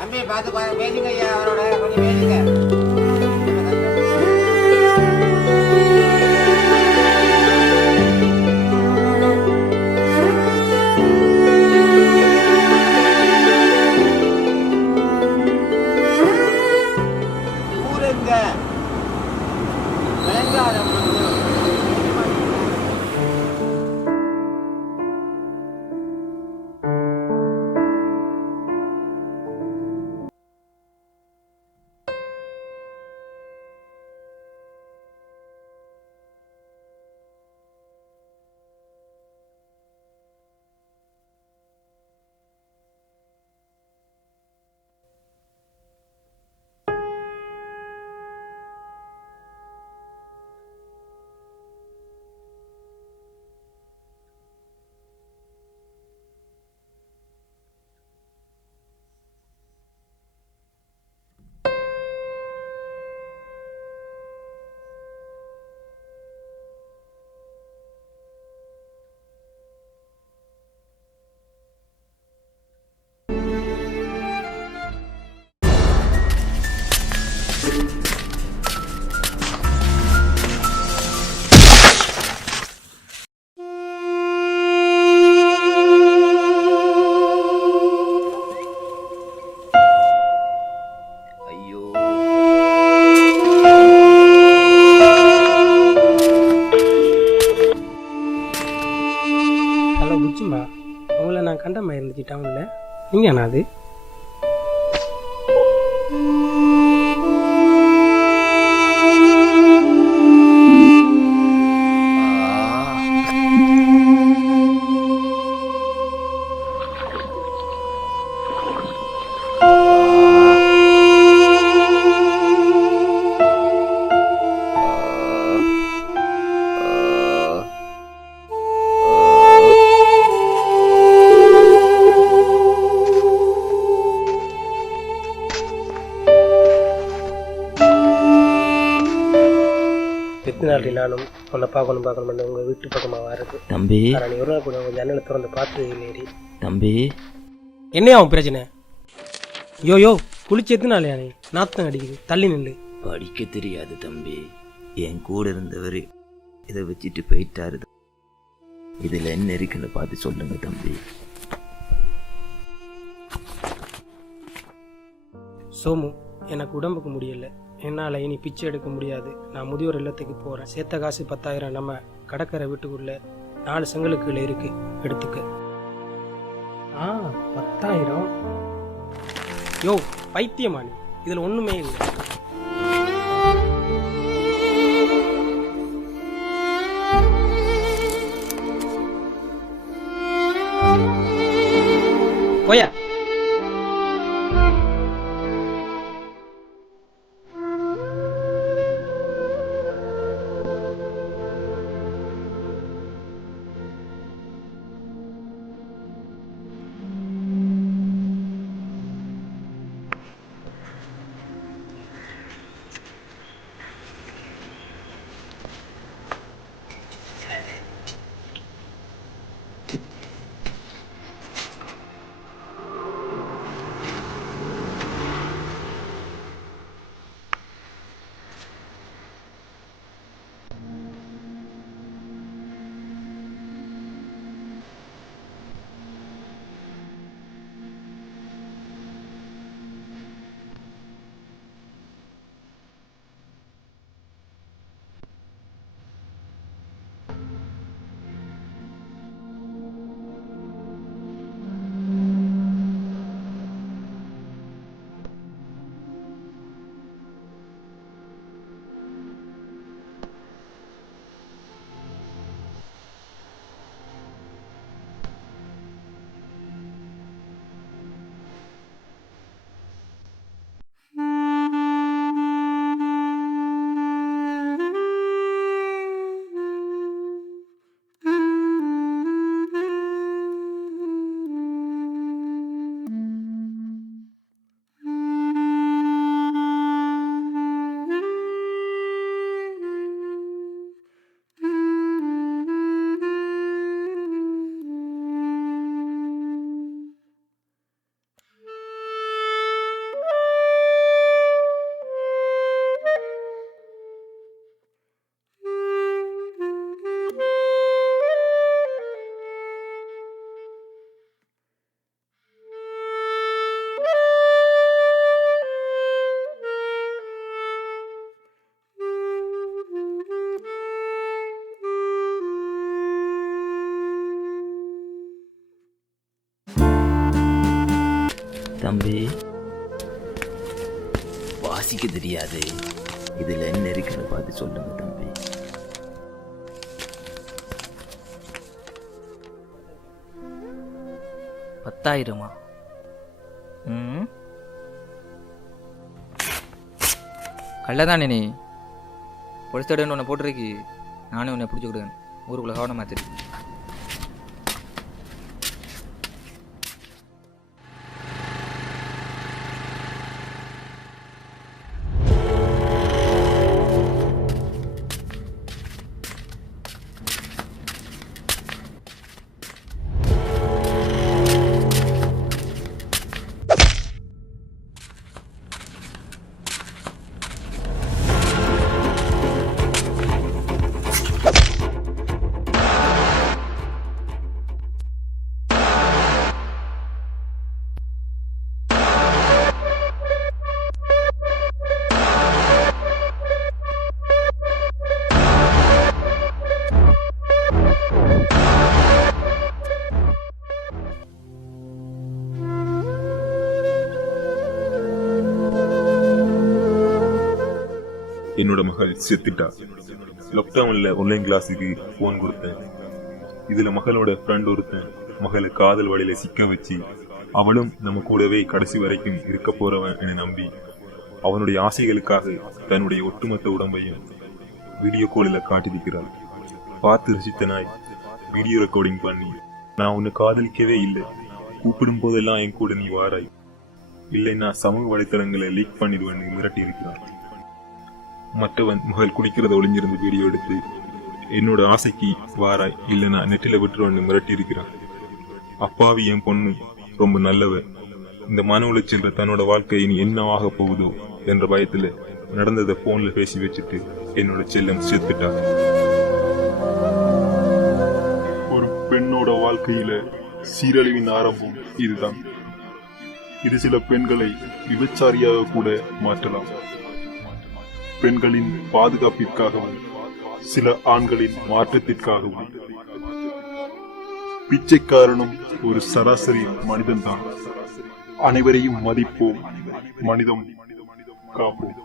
தம்பி பார்த்து பேசுங்க ஐயா, அவரோட கொஞ்சம் பேசுங்க. ஊருங்க விளங்காரம் புச்சும்பா, உங்களை நான் கண்டமா இருந்துச்சு டவுனில். நீங்கள் அண்ணா அது நாள் நானும் உன்னை பார்க்கணும் உங்கள் வீட்டு பக்கமாக வருது தம்பி. நீ ஒரு நாள் கூட உங்கள் ஜன்னலை திறந்து பார்த்து ஏறி தம்பி. என்னையா அவன் பிரச்சனை? யோ குளிச்சு எத்துனாலையா நீ? நாத்தம் அடிக்குது, தள்ளி நில்லு. படிக்க தெரியாது தம்பி, என் கூட இருந்தவர் இதை வச்சுட்டு போயிட்டாரு. இதில் என்ன இருக்குன்னு பார்த்து சொல்லுங்க தம்பி. சோமு, எனக்கு உடம்புக்கு முடியல, என்னால் இனி பிச்சை எடுக்க முடியாது. நான் முதியோர் இல்லத்துக்கு போகிறேன். சேர்த்த காசு 10,000 நம்ம கடற்கரை வீட்டுக்குள்ள 4 செங்கலுக்குள்ள இருக்கு, எடுத்துக்க. 10,000? யோ பைத்தியமா நீ? இதில் ஒன்றுமே இல்லை. போயா. தம்பி வாசிக்க தெரியாது, இதுல என்ன இருக்குன்னு பார்த்து சொல்லுங்க தம்பி. பத்தாயிரமா? கள்ளதானே நீ? போலீஸ் தடவை உன்னை போட்டுருக்கு, நானே உன்னை பிடிச்சிக்கிடுவேன். ஊருக்குள்ள கவனமா தெரியும். என்னோட மகள் செத்துட்டா. லாக்டவுன்ல ஆன்லைன் கிளாஸுக்கு போன் கொடுத்தேன். இதுல மகளோட ஃப்ரெண்ட் ஒருத்தன் மகளை காதல் வழியில சிக்க வச்சு அவளும் நம்ம கூடவே கடைசி வரைக்கும் இருக்க போறவன் என நம்பி அவனுடைய ஆசைகளுக்காக தன்னுடைய ஒட்டுமொத்த உடம்பையும் வீடியோ காலில் காட்டியிருக்கிறாள். பார்த்து ரசித்த நாய் வீடியோ ரெக்கார்டிங் பண்ணி, நான் உன்னை காதலிக்கவே இல்லை, கூப்பிடும் போதெல்லாம் என் கூட நீ வாராய், இல்லைன்னா சமூக வலைத்தளங்களை லீக் பண்ணிடுவேன்னு மிரட்டி இருக்கிறான். மற்றவன் மகள் குடிக்கிறத ஒளிஞ்சிருந்து வீடியோ எடுத்து என்னோட ஆசைக்கு வாராய், இல்லைன்னா நெட்டில விட்டுருவேன்னு மிரட்டி இருக்கிறான். அப்பாவி என் பொண்ணு ரொம்ப நல்லவ, இந்த மன உளைச்சல்ல தன்னோட வாழ்க்கை இனி என்னவாக போகுதோ என்ற பயத்துல நடந்ததை போன்ல பேசி வச்சுட்டு என்னோட செல்லம் செத்துட்டா. ஒரு பெண்ணோட வாழ்க்கையில சீரழிவின் ஆரம்பம் இதுதான். இது சில பெண்களை விபச்சாரியாக கூட மாற்றலாம். பெண்களின் பாதுகாப்பிற்காகவும் சில ஆண்களின் மாற்றத்திற்காகவும். பிச்சைக்காரனும் ஒரு சராசரி மனிதன்தான். அனைவரையும் மதிப்போம், மனிதம் காப்போம்.